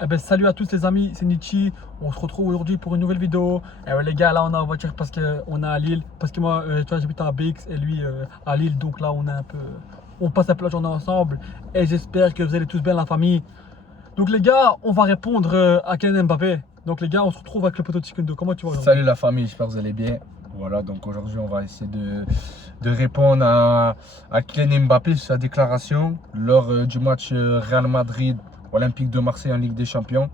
Eh ben, salut à tous les amis, c'est Nietzsche. On se retrouve aujourd'hui pour une nouvelle vidéo. Et ouais, les gars, là on est en voiture parce qu'on est à Lille. Parce que moi, tu vois, j'habite à BX et lui à Lille. Donc là, on est un peu. On passe un peu la journée ensemble. Et j'espère que vous allez tous bien, la famille. Donc les gars, on va répondre à Kylian Mbappé. Donc les gars, on se retrouve avec le poteau Chicken 2. Comment tu vas aujourd'hui? Salut la famille, j'espère que vous allez bien. Voilà, donc aujourd'hui on va essayer de répondre à Kylian Mbappé sur sa déclaration lors du match Real Madrid Olympique de Marseille en Ligue des Champions.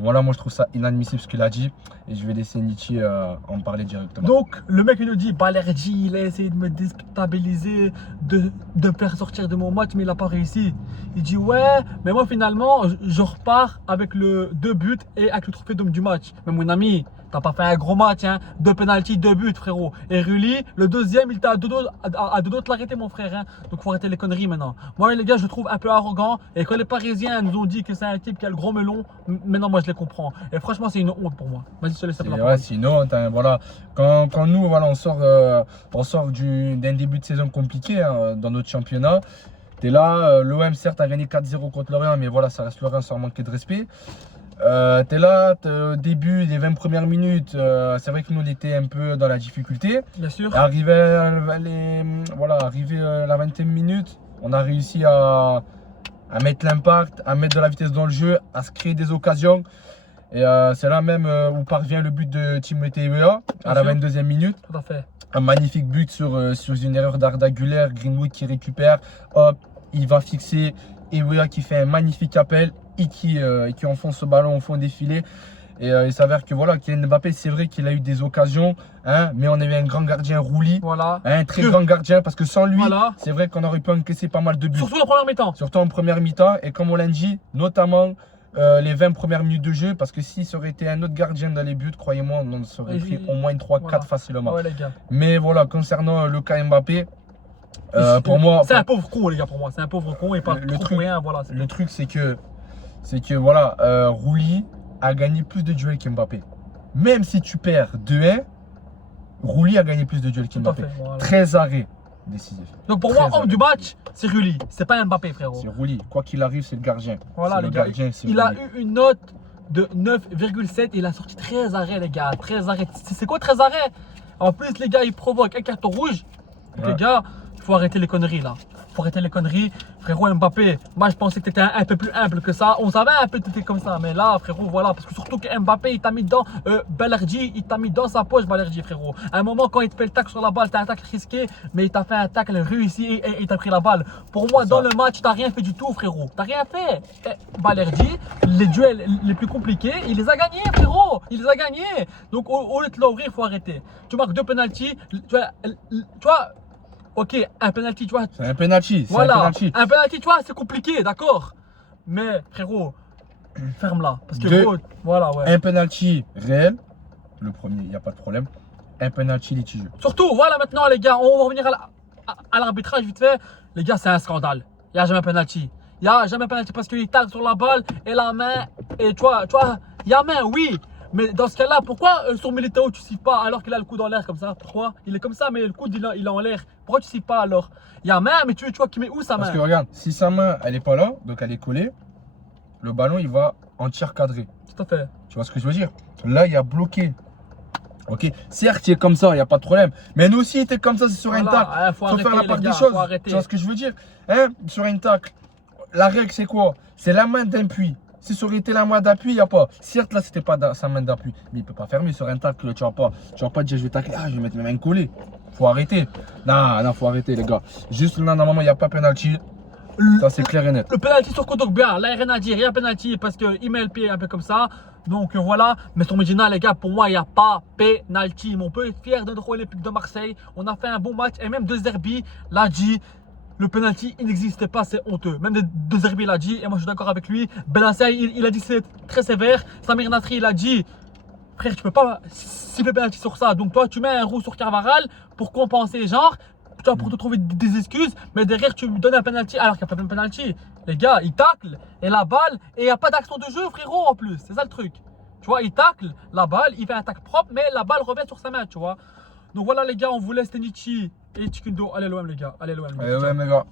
Voilà, moi je trouve ça inadmissible ce qu'il a dit et je vais laisser Nietzsche en parler directement. Donc le mec il nous dit Balerdi, il a essayé de me déstabiliser, de me faire sortir de mon match, mais il n'a pas réussi. Il dit ouais, mais moi finalement je repars avec le 2 buts et avec le trophée d'homme du match. Mais mon ami, t'as pas fait un gros match, hein. 2 pénaltys, 2 buts, frérot. Et Rulli, le deuxième, il t'a à deux doigts de l'arrêter, mon frère. Hein. Donc faut arrêter les conneries maintenant. Moi, les gars, je le trouve un peu arrogant. Et quand les Parisiens nous ont dit que c'est un type qui a le gros melon, maintenant, moi, je les comprends. Et franchement, c'est une honte pour moi. Vas-y, je te laisse la parole. Ouais, c'est une honte. Hein, voilà. Quand nous, voilà, on sort d'un début de saison compliqué hein, dans notre championnat. T'es là, l'OM certes a gagné 4-0 contre Lorient, mais voilà, ça reste Lorient sans manquer de respect. T'es là, au début, les 20 premières minutes, c'est vrai que nous on était un peu dans la difficulté. Bien sûr. Arrivé à la 20e minute, on a réussi à mettre l'impact, à mettre de la vitesse dans le jeu, à se créer des occasions. Et c'est là même où parvient le but de Timothée Weah à la 22e minute. Tout à fait. Un magnifique but sur une erreur d'Arda Güler, Greenwood qui récupère, hop, il va fixer et Weah qui fait un magnifique appel et qui enfonce ce ballon au fond des filets. Et il s'avère que voilà, Kylian Mbappé, c'est vrai qu'il a eu des occasions, hein, mais on avait un grand gardien Rouli, voilà. Un très grand gardien, parce que sans lui, voilà. C'est vrai qu'on aurait pu encaisser pas mal de buts. Surtout en première mi-temps. Surtout en première mi-temps, et comme on l'a dit, notamment les 20 premières minutes de jeu, parce que si ça aurait été un autre gardien dans les buts, croyez-moi, on en aurait pris au moins 3-4 voilà. Facilement. Ouais, les gars. Mais voilà, concernant le cas Mbappé, pour moi... C'est un pauvre con, les gars, pour moi. C'est un pauvre con, il parle trop pour rien. Voilà, le truc, c'est que voilà, Rouli a gagné plus de duels qu'Mbappé. Même si tu perds 2-1, Rouli a gagné plus de duels qu'Mbappé. Voilà. 13 arrêts décisifs. Donc pour moi, homme du match, c'est Rouli. C'est pas Mbappé, frérot. C'est Rouli. Quoi qu'il arrive, c'est le gardien. Voilà, les gars. Il a eu une note de 9,7. Il a sorti 13 arrêts, les gars. 13 arrêts. C'est quoi 13 arrêts? En plus, les gars, il provoque un carton rouge. Donc, les gars, il faut arrêter les conneries là. Faut arrêter les conneries. Frérot Mbappé, moi je pensais que tu étais un peu plus humble que ça. On savait un peu que tu étais comme ça. Mais là, frérot, voilà. Parce que surtout que Mbappé, il t'a mis dans Balerdi, il t'a mis dans sa poche, Balerdi, frérot. À un moment, quand il te fait le tacle sur la balle, t'as un tacle risqué. Mais il t'a fait un tacle réussi et il t'a pris la balle. Pour moi, dans le match, t'as rien fait du tout, frérot. T'as rien fait. Balerdi, les duels les plus compliqués, il les a gagnés, frérot. Il les a gagnés. Donc, au lieu de l'ouvrir, il faut arrêter. Tu marques 2 penalties. Tu vois. Ok, un penalty, tu vois. C'est un penalty. Voilà, un penalty, tu vois, c'est compliqué, d'accord. Mais frérot, ferme-la. Parce que voilà, ouais. Un penalty réel, le premier, il n'y a pas de problème. Un penalty litigieux. Surtout, voilà maintenant, les gars, on va revenir à l'arbitrage vite fait. Les gars, c'est un scandale. Il n'y a jamais un penalty. Il n'y a jamais un penalty parce qu'il tape sur la balle et la main. Et tu vois, il y a main, oui. Mais dans ce cas-là, pourquoi sur Militao tu siffles pas alors qu'il a le coude en l'air comme ça? Pourquoi? Il est comme ça, mais le coude il est en l'air. Pourquoi tu siffles pas alors? Il y a main, mais tu vois qu'il met où sa main? Parce que regarde, si sa main elle est pas là, donc elle est collée, le ballon il va en tir cadré. Tout à fait. Tu vois ce que je veux dire? Là il y a bloqué. Ok, certes il est comme ça, il n'y a pas de problème. Mais nous aussi il était comme ça, c'est sur un tacle. Faut faire la part des choses. Tu vois ce que je veux dire? Hein? Sur un tacle, la règle c'est quoi? C'est la main d'appui. Si ça aurait été la main d'appui, il n'y a pas. Certes, là, c'était pas sa main d'appui. Mais il ne peut pas fermer sur un tacle. Tu vas pas dire, je vais tacler. Ah, je vais mettre mes mains collées. Faut arrêter. Non, faut arrêter, les gars. Juste là, normalement, il n'y a pas penalty. Ça, c'est clair et net. Le penalty sur Kondogbia, là, il n'y a rien à dire. Il y a penalty parce qu'il met le pied un peu comme ça. Donc, voilà. Mais sur Medina, les gars, pour moi, il n'y a pas penalty. Mais on peut être fier de notre Olympique de Marseille. On a fait un bon match. Et même De Zerbi l'a dit. Le penalty, il n'existait pas, c'est honteux. Même De Zerbi l'a dit, et moi je suis d'accord avec lui. Benacer, il a dit que c'est très sévère. Samir Nasri, il a dit, frère, tu peux pas siffler penalty sur ça. Donc toi, tu mets un roux sur Carvajal pour compenser, genre, tu vois, pour te trouver des excuses. Mais derrière, tu me donnes un penalty alors qu'il n'y a pas de penalty. Les gars, il tacle, et la balle, et il n'y a pas d'action de jeu, frérot, en plus. C'est ça le truc. Tu vois, il tacle, la balle, il fait un tacle propre, mais la balle revient sur sa main, tu vois. Donc voilà, les gars, on vous laisse Nietzsche et Chicken 2. Allez, l'OM, les gars. Allez, l'OM. Allez, l'OM, les gars.